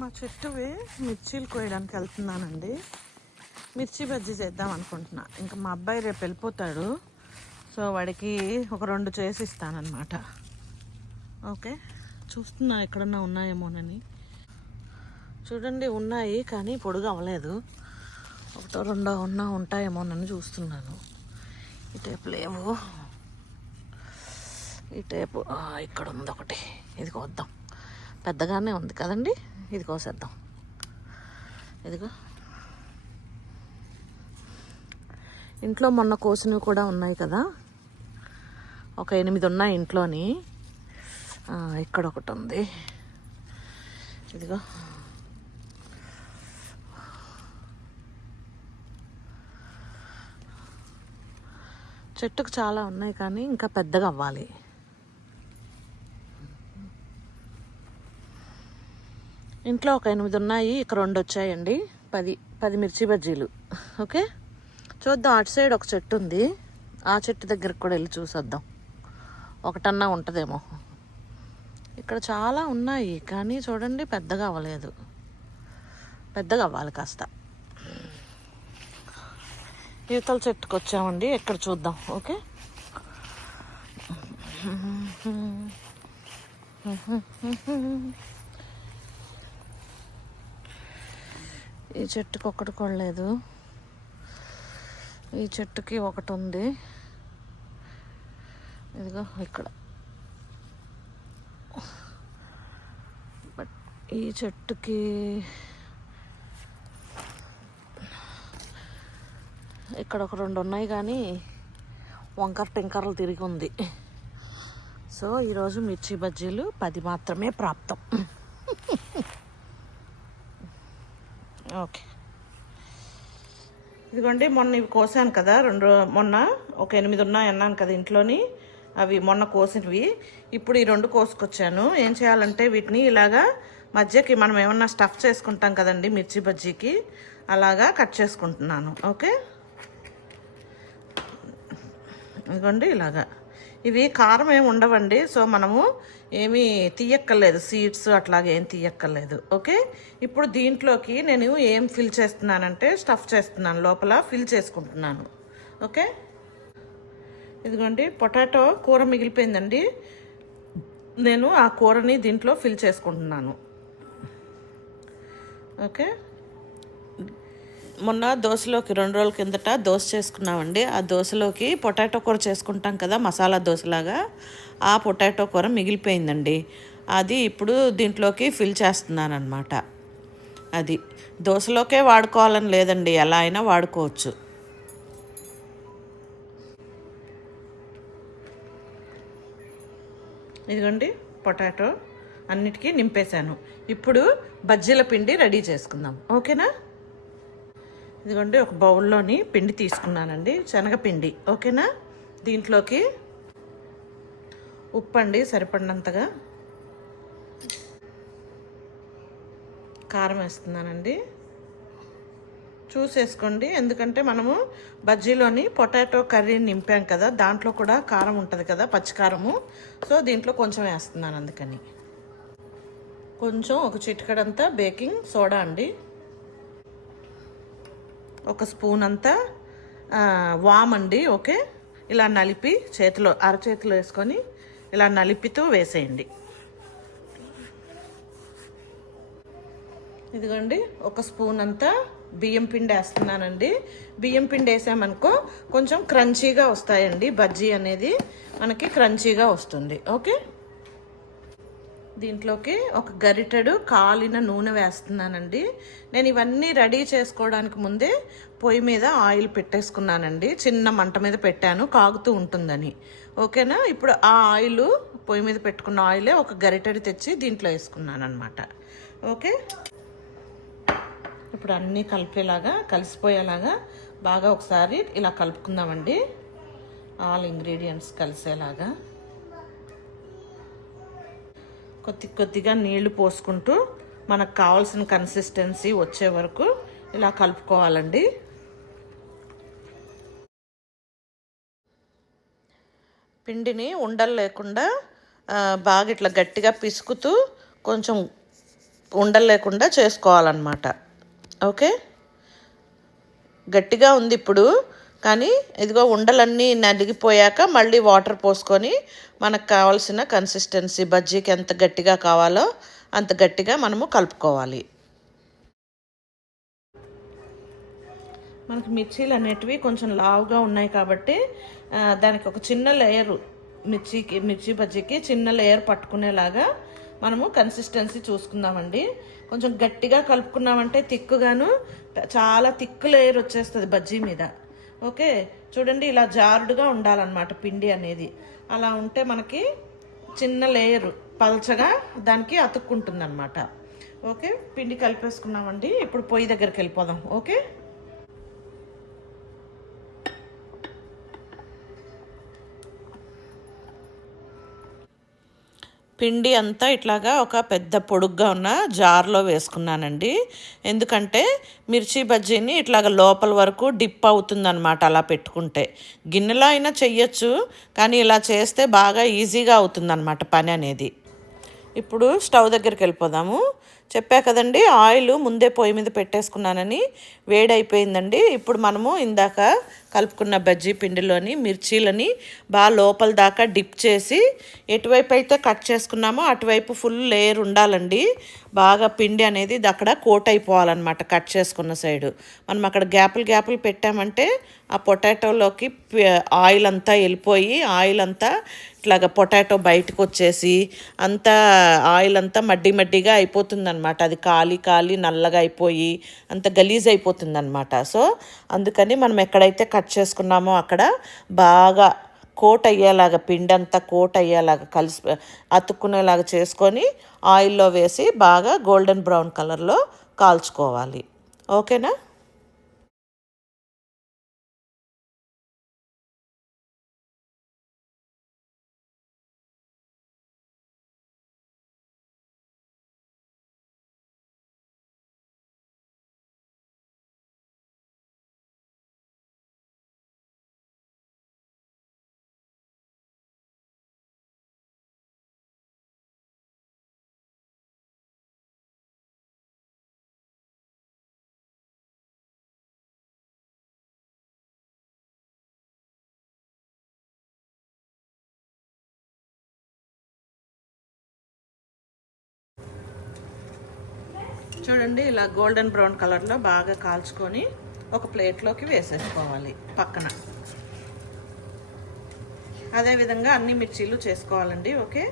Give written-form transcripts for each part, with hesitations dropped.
మా చెట్టువి మిర్చీలు కోయడానికి వెళ్తున్నానండి. మిర్చి బజ్జీ చేద్దాం అనుకుంటున్నా. ఇంకా మా అబ్బాయి రేపు వెళ్ళిపోతాడు, సో వాడికి ఒక 2 చేసి ఇస్తానన్నమాట. ఓకే, చూస్తున్నా ఎక్కడన్నా ఉన్నాయేమోనని. చూడండి, ఉన్నాయి కానీ పొడుగు అవ్వలేదు. 1 2 ఉంటాయేమోనని చూస్తున్నాను. ఈ టైపు లేవు. ఈ టైపు ఇక్కడ ఉంది ఒకటి. ఇది కోద్దాం. పెద్దగానే ఉంది కదండి, ఇది కోసేద్దాం. ఇదిగో ఇంట్లో మొన్న కోసినవి కూడా ఉన్నాయి కదా, ఒక 8 ఉన్నాయి ఇంట్లోని. ఇక్కడ ఒకటి ఉంది. ఇదిగో చెట్టుకు చాలా ఉన్నాయి కానీ ఇంకా పెద్దగా అవ్వాలి. ఇంట్లో ఒక 8 ఉన్నాయి, ఇక 2 వచ్చాయండి. 10 మిర్చి బజ్జీలు. ఓకే, చూద్దాం. అటు సైడ్ ఒక చెట్టు ఉంది, ఆ చెట్టు దగ్గరికి కూడా వెళ్ళి చూసొద్దాం, ఒకటన్నా ఉంటుందేమో. ఇక్కడ చాలా ఉన్నాయి కానీ చూడండి పెద్దగా అవ్వలేదు. పెద్దగా అవ్వాలి కాస్త. ఈతల చెట్టుకు వచ్చామండి, ఎక్కడ చూద్దాం. ఓకే, ఈ చెట్టుకి ఒకటి కొనలేదు, ఈ చెట్టుకి ఒకటి ఉంది. ఇదిగో ఇక్కడ. బట్ ఈ చెట్టుకి ఇక్కడ ఒక 2 ఉన్నాయి కానీ వంకర టింకరలు తిరిగి ఉంది. సో ఈరోజు మిర్చి బజ్జీలు 10 మాత్రమే ప్రాప్తం. ఓకే, ఇదిగోండి. మొన్న ఇవి కోసాను కదా, మొన్న ఒక 8 ఉన్నాయి అన్నాను కదా ఇంట్లోని. అవి మొన్న కోసినవి. ఇప్పుడు ఈ 2 కోసుకొచ్చాను. ఏం చేయాలంటే వీటిని ఇలాగా మధ్యకి మనం ఏమన్నా స్టఫ్ చేసుకుంటాం కదండి మిర్చి బజ్జీకి, అలాగా కట్ చేసుకుంటున్నాను. ఓకే, ఇదిగోండి ఇలాగా. ఇవి కారం ఏమి ఉండవండి, సో మనము ఏమీ తీయక్కర్లేదు, సీడ్స్ అట్లాగే ఏం తీయక్కర్లేదు. ఓకే, ఇప్పుడు దీంట్లోకి నేను ఏం ఫిల్ చేస్తున్నానంటే స్టఫ్ చేస్తున్నాను, లోపల ఫిల్ చేసుకుంటున్నాను. ఓకే, ఇదిగోండి పొటాటో కూర మిగిలిపోయిందండి, నేను ఆ కూరని దీంట్లో ఫిల్ చేసుకుంటున్నాను. ఓకే, మొన్న దోశలోకి 2 రోజుల కిందట దోశ చేసుకున్నామండి. ఆ దోశలోకి పొటాటో కూర చేసుకుంటాం కదా, మసాలా దోశలాగా. ఆ పొటాటో కూర మిగిలిపోయిందండి, అది ఇప్పుడు దీంట్లోకి ఫిల్ చేస్తున్నాను అనమాట. అది దోశలోకే వాడుకోవాలని లేదండి, ఎలా అయినా వాడుకోవచ్చు. ఇదిగోండి పొటాటో అన్నిటికీ నింపేశాను. ఇప్పుడు బజ్జీల పిండి రెడీ చేసుకుందాం. ఓకేనా? ఇదిగోండి ఒక బౌల్లోని పిండి తీసుకున్నానండి, శనగపిండి. ఓకేనా? దీంట్లోకి ఉప్పు అండి సరిపడినంతగా, కారం వేస్తున్నానండి. చూసేసుకోండి, ఎందుకంటే మనము బజ్జీలోని పొటాటో కర్రీ నింపాం కదా, దాంట్లో కూడా కారం ఉంటుంది కదా, పచ్చికారము. సో దీంట్లో కొంచెం వేస్తున్నాను, అందుకని. కొంచెం ఒక చిటికెడంతా బేకింగ్ సోడా అండి, ఒక స్పూన్ అంతా వామ్ అండి. ఓకే, ఇలా నలిపి చేతిలో అరచేతిలో వేసుకొని ఇలా నలిపితూ వేసేయండి. ఇదిగోండి ఒక స్పూన్ అంతా బియ్యం పిండి వేస్తున్నానండి. బియ్యం పిండి వేసామనుకో కొంచెం క్రంచీగా వస్తాయండి, బజ్జీ అనేది మనకి క్రంచీగా వస్తుంది. ఓకే, దీంట్లోకి ఒక గరిటెడు కాలిన నూనె వేస్తున్నానండి. నేను ఇవన్నీ రెడీ చేసుకోవడానికి ముందే పొయ్యి మీద ఆయిల్ పెట్టేసుకున్నానండి, చిన్న మంట మీద పెట్టాను, కాగుతూ ఉంటుందని. ఓకేనా? ఇప్పుడు ఆ ఆయిల్, పొయ్యి మీద పెట్టుకున్న ఆయిలే ఒక గరిటెడు తెచ్చి దీంట్లో వేసుకున్నాను అనమాట. ఓకే, ఇప్పుడు అన్నీ కలిపేలాగా, కలిసిపోయేలాగా బాగా ఒకసారి ఇలా కలుపుకుందామండి, ఆల్ ఇంగ్రీడియంట్స్ కలిసేలాగా. కొద్దిగా నీళ్లు పోసుకుంటూ మనకు కావాల్సిన కన్సిస్టెన్సీ వచ్చే వరకు ఇలా కలుపుకోవాలండి. పిండిని ఉండలు లేకుండా బాగా ఇట్లా గట్టిగా పిసుకుతూ కొంచెం ఉండలు లేకుండా చేసుకోవాలన్నమాట. ఓకే, గట్టిగా ఉంది ఇప్పుడు, కానీ ఇదిగో ఉండలన్నీ నలిగిపోయాక మళ్ళీ వాటర్ పోసుకొని మనకు కావాల్సిన కన్సిస్టెన్సీ బజ్జీకి ఎంత గట్టిగా కావాలో అంత గట్టిగా మనము కలుపుకోవాలి. మనకి మిర్చీలు అనేటివి కొంచెం లావుగా ఉన్నాయి కాబట్టి దానికి ఒక చిన్న లేయరు మిర్చి బజ్జీకి చిన్న లేయర్ పట్టుకునేలాగా మనము కన్సిస్టెన్సీ చూసుకుందామండి. కొంచెం గట్టిగా కలుపుకున్నామంటే తిక్కుగాను చాలా తిక్కు లేయర్ వచ్చేస్తుంది బజ్జీ మీద. ఓకే, చూడండి ఇలా జారుడుగా ఉండాలన్నమాట పిండి అనేది. అలా ఉంటే మనకి చిన్న లేయరు పల్చగా దానికి అతుక్కుంటుంది అనమాట. ఓకే, పిండి కలిపేసుకున్నామండి. ఇప్పుడు పొయ్యి దగ్గరికి వెళ్ళిపోదాం. ఓకే, పిండి అంతా ఇట్లాగా ఒక పెద్ద పొడుగ్గా ఉన్న జార్లో వేసుకున్నానండి. ఎందుకంటే మిర్చి బజ్జీని ఇట్లాగ లోపల వరకు డిప్ అవుతుందన్నమాట అలా పెట్టుకుంటే. గిన్నెలో అయినా చెయ్యొచ్చు, కానీ ఇలా చేస్తే బాగా ఈజీగా అవుతుందన్నమాట పని అనేది. ఇప్పుడు స్టవ్ దగ్గరికి వెళ్ళిపోదాము. చెప్పా కదండి, ఆయిల్ ముందే పొయ్యి మీద పెట్టేసుకున్నానని. వేడైపోయిందండి. ఇప్పుడు మనము ఇందాక కలుపుకున్న బజ్జీ పిండిలోని మిర్చీలని బాగా లోపల దాకా డిప్ చేసి ఎటువైపు అయితే కట్ చేసుకున్నామో అటువైపు ఫుల్ లేయర్ ఉండాలండి. బాగా పిండి అనేది అక్కడ కోట్ అయిపోవాలన్నమాట. కట్ చేసుకున్న సైడు మనం అక్కడ గ్యాపులు పెట్టామంటే ఆ పొటాటోలోకి ఆయిల్ అంతా వెళ్ళిపోయి ఆయిల్ అంతా ఇట్లాగ పొటాటో బయటకు వచ్చేసి అంతా ఆయిల్ అంతా మడ్డిగా అయిపోతుందన్నమాట. అది కాలి నల్లగా అయిపోయి అంత గలీజ్ అయిపోతుందన్నమాట. సో అందుకని మనం ఎక్కడైతే కట్ చేసుకున్నామో అక్కడ బాగా కోట్ అయ్యేలాగా పిండి అంతా కోట్ అయ్యేలాగా కలిసి అతుక్కునేలాగా చేసుకొని ఆయిల్లో వేసి బాగా గోల్డెన్ బ్రౌన్ కలర్లో కాల్చుకోవాలి. ఓకేనా? చూడండి, ఇలా గోల్డెన్ బ్రౌన్ కలర్లో బాగా కాల్చుకొని ఒక ప్లేట్లోకి వేసేసుకోవాలి పక్కన. అదేవిధంగా అన్ని మిర్చీలు చేసుకోవాలండి. ఓకే,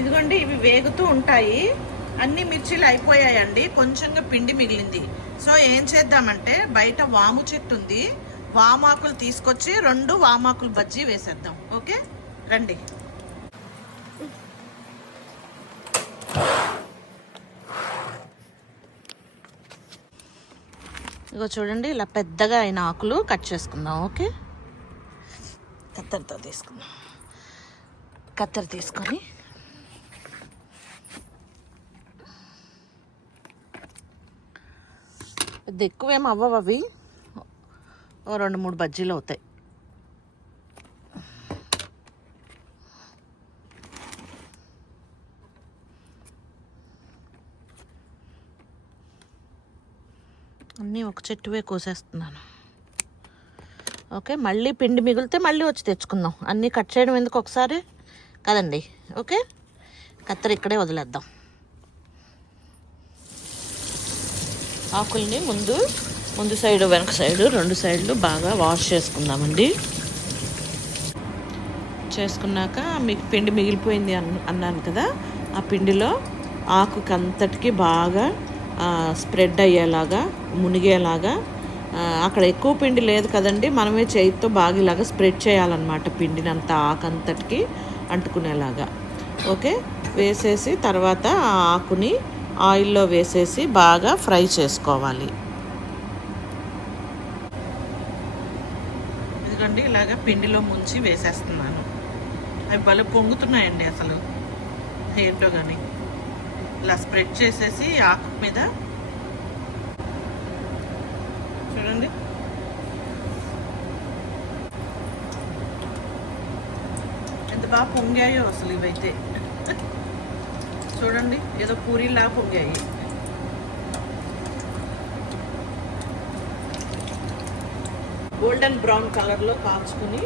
ఇదిగోండి ఇవి వేగుతూ ఉంటాయి. అన్ని మిర్చీలు అయిపోయాయండి, కొంచెంగా పిండి మిగిలింది. సో ఏం చేద్దామంటే బయట వాము చెట్టు ఉంది, వామాకులు తీసుకొచ్చి 2 వామాకులు బజ్జీ వేసేద్దాం. ఓకే రండి. ఇగో చూడండి, ఇలా పెద్దగా అయిన ఆకులు కట్ చేసుకుందాం. ఓకే, కత్తెరతో తీసుకుందాం. కత్తెర తీసుకొని పెద్ద ఎక్కువేం అవ్వవు, అవి 2-3 బజ్జీలు అవుతాయి. అన్నీ ఒక చెట్టువే కోసేస్తున్నాను. ఓకే, మళ్ళీ పిండి మిగిలితే మళ్ళీ వచ్చి తెచ్చుకుందాం. అన్నీ కట్ చేయడం ఎందుకు ఒకసారి కదండి. ఓకే, కత్తెర ఇక్కడే వదిలేద్దాం. ఆకుల్ని ముందు సైడు వెనక సైడు 2 సైడ్లు బాగా వాష్ చేసుకుందామండి. చేసుకున్నాక మీకు పిండి మిగిలిపోయింది అన్నాను కదా, ఆ పిండిలో ఆకుకి అంతటికి బాగా స్ప్రెడ్ అయ్యేలాగా మునిగేలాగా, అక్కడ ఎక్కువ పిండి లేదు కదండి, మనమే చేతితో బాగా ఇలాగా స్ప్రెడ్ చేయాలన్నమాట. పిండిని అంతా ఆకంతటికి అంటుకునేలాగా. ఓకే, వేసేసి తర్వాత ఆ ఆకుని ఆయిల్లో వేసేసి బాగా ఫ్రై చేసుకోవాలి. ఎందుకంటే ఇలాగ పిండిలో ముంచి వేసేస్తున్నాను. అవి భలే పొంగుతున్నాయండి అసలు, ఏంటో కానీ. ఇలా స్ప్రెడ్ చేసేసి ఆకు మీద చూడండి, ఎంత బాగా పొంగాయో అసలు ఇవైతే. చూడండి, ఏదో పూరీలా పొంగాయి. గోల్డెన్ బ్రౌన్ కలర్లో కాల్చుకుని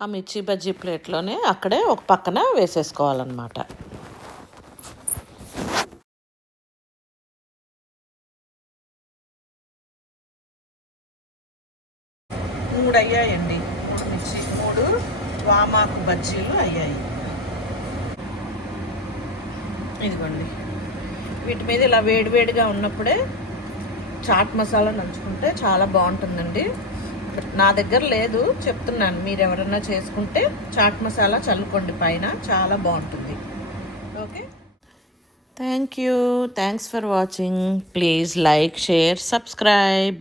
ఆ మిర్చి బజ్జీ ప్లేట్లోనే అక్కడే ఒక పక్కన వేసేసుకోవాలన్నమాట. మూడు అయ్యాయండి, 3 వామాకు బజ్జీలు అయ్యాయి. ఇదిగోండి, వీటి మీద ఇలా వేడివేడిగా ఉన్నప్పుడే చాట్ మసాలా నంచుకుంటే చాలా బాగుంటుందండి. నా దగ్గర లేదు, చెప్తున్నాను, మీరు ఎవరన్నా చేసుకుంటే చాట్ మసాలా చల్లుకోండి పైన, చాలా బాగుంటుంది. Okay, thanks for watching. Please like, share, subscribe.